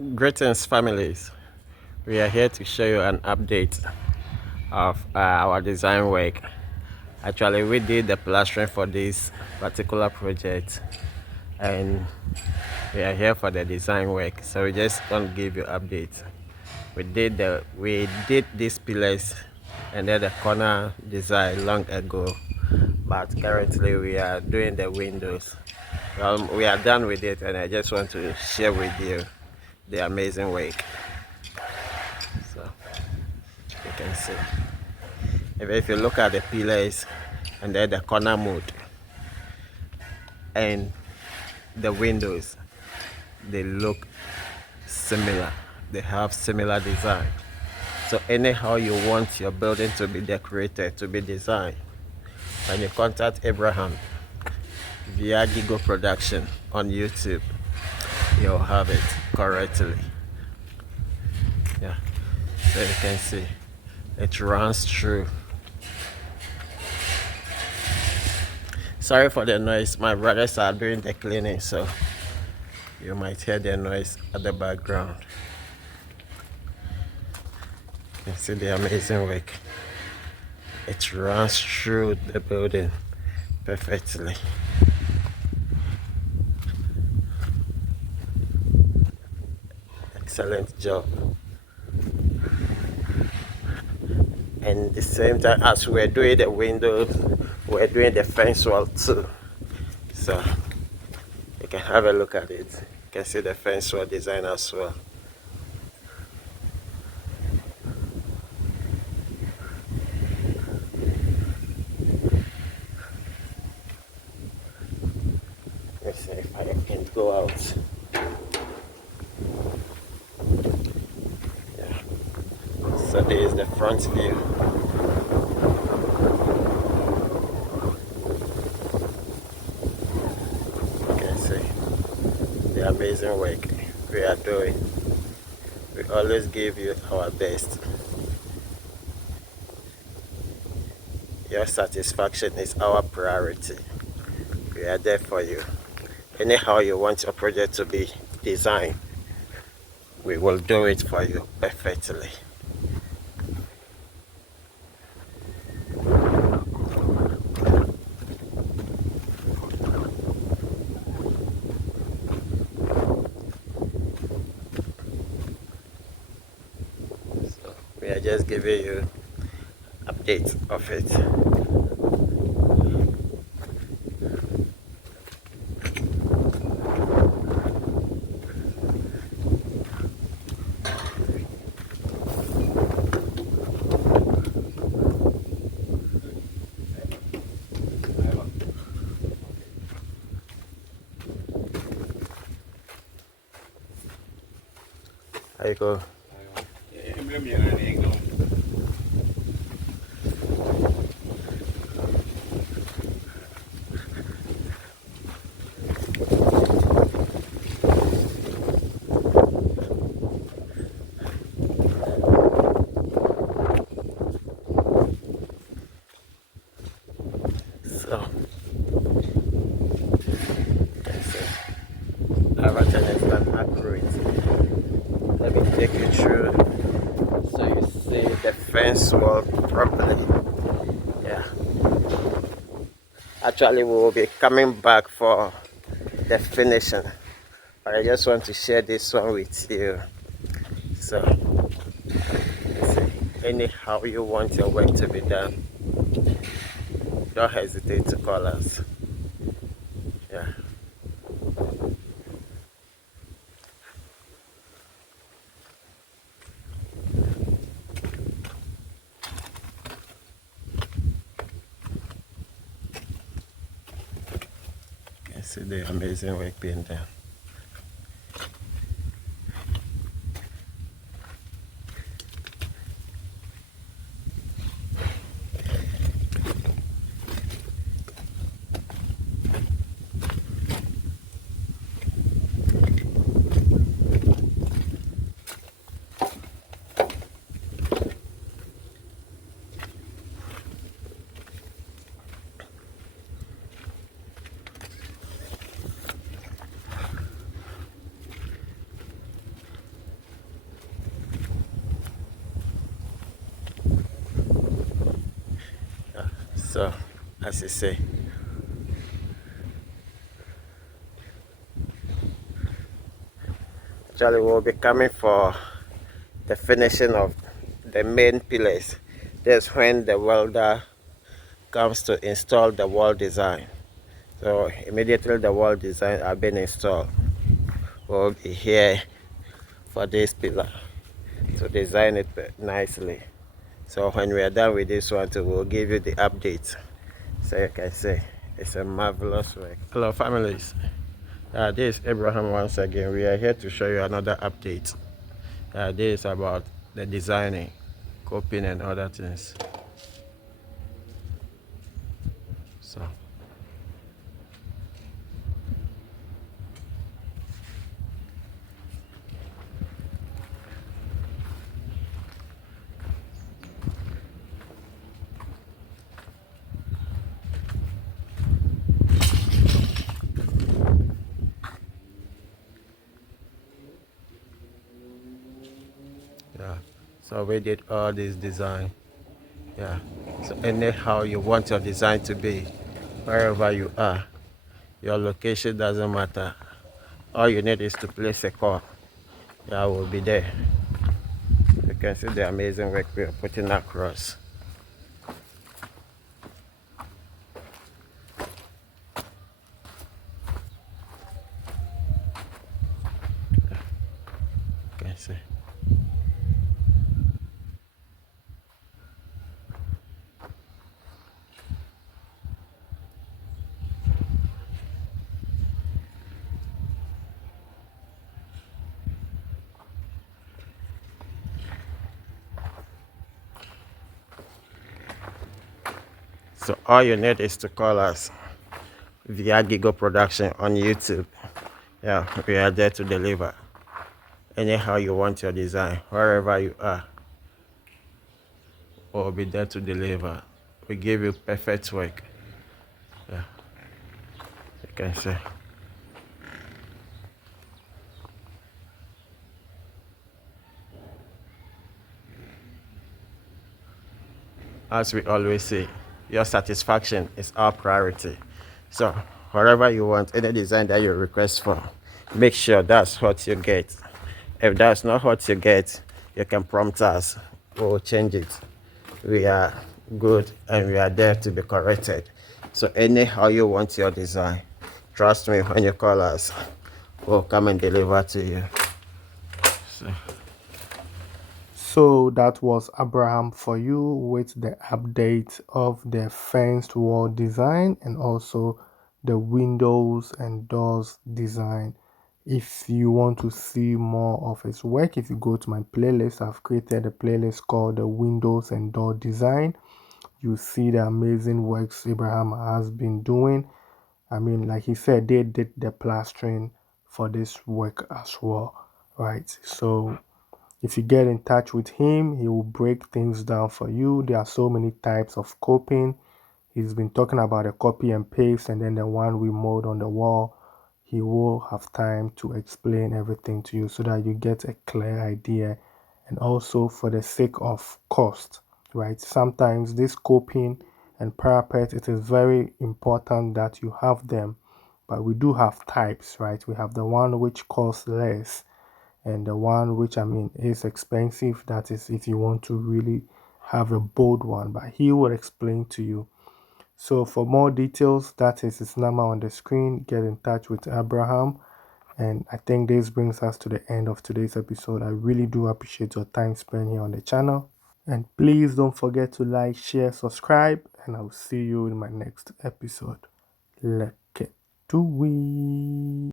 Greetings, families. We are here to show you an update of our design work. Actually, we did the plastering for this particular project, and we are here for the design work. So we just want to give you update. We did these pillars and then the corner design long ago, but currently we are doing the windows. We are done with it, and I just want to share with you the amazing work. So you can see, if you look at the pillars and then the corner mode and the windows, they look similar. They have similar design. So anyhow you want your building to be decorated, to be designed, when you contact Abraham via Gigo Production on YouTube, you'll have it correctly. Yeah, so you can see it runs through. Sorry for the noise, my brothers are doing the cleaning, so you might hear the noise at the background. You can see the amazing work. It runs through the building perfectly. Excellent job. And the same time as we're doing the windows, we're doing the fence wall too. So you can have a look at it. You can see the fence wall design as well. Let's see if I can go out. Yeah. So this is the front view. You can see the amazing work we are doing. We always give you our best. Your satisfaction is our priority. We are there for you. Anyhow you want your project to be designed, we will do it for you perfectly. So we are just giving you updates of it. There you go. So everything is done accurate. Let me take you through so you see the fence wall properly. Yeah. Actually, we will be coming back for the finishing, but I just want to share this one with you. So, see, anyhow you want your work to be done, don't hesitate to call us. Yeah. You can see the amazing work being done. So, as you say, actually we'll be coming for the finishing of the main pillars. That's when the welder comes to install the wall design. So immediately the wall design are being installed, we'll be here for this pillar to design it nicely. So when we are done with this one too, we'll give you the update. So you can say it's a marvelous work. Hello families, this is Abraham once again. We are here to show you another update. This is about the designing, coping and other things. So yeah, so we did all this design. Yeah, so anyhow you want your design to be, wherever you are, your location doesn't matter. All you need is to place a call. Yeah, we'll be there. You can see the amazing work we are putting across. You can see. So all you need is to call us via Gigo Production on YouTube. Yeah, we are there to deliver. Anyhow you want your design, wherever you are, we'll be there to deliver. We give you perfect work. Yeah, you can see. As we always say, your satisfaction is our priority. So whatever you want, any design that you request for, make sure that's what you get. If that's not what you get, you can prompt us. We'll change it. We are good and we are there to be corrected. So anyhow you want your design, trust me, when you call us, we'll come and deliver to you. So. So that was Abraham for you with the update of the fenced wall design and also the windows and doors design. If you want to see more of his work, if you go to my playlist, I've created a playlist called the windows and door design. You see the amazing works Abraham has been doing. I mean, like he said, they did the plastering for this work as well, right? So if you get in touch with him, he will break things down for you. There are so many types of coping. He's been talking about a copy and paste and then the one we mold on the wall. He will have time to explain everything to you so that you get a clear idea. And also for the sake of cost, right? Sometimes this coping and parapet, it is very important that you have them. But we do have types, right? We have the one which costs less and the one which I mean is expensive. That is if you want to really have a bold one, but he will explain to you. So for more details, that is his number on the screen. Get in touch with Abraham. And I think this brings us to the end of today's episode. I really do appreciate your time spent here on the channel. And please don't forget to like, share, subscribe, and I'll see you in my next episode. Let's get to it.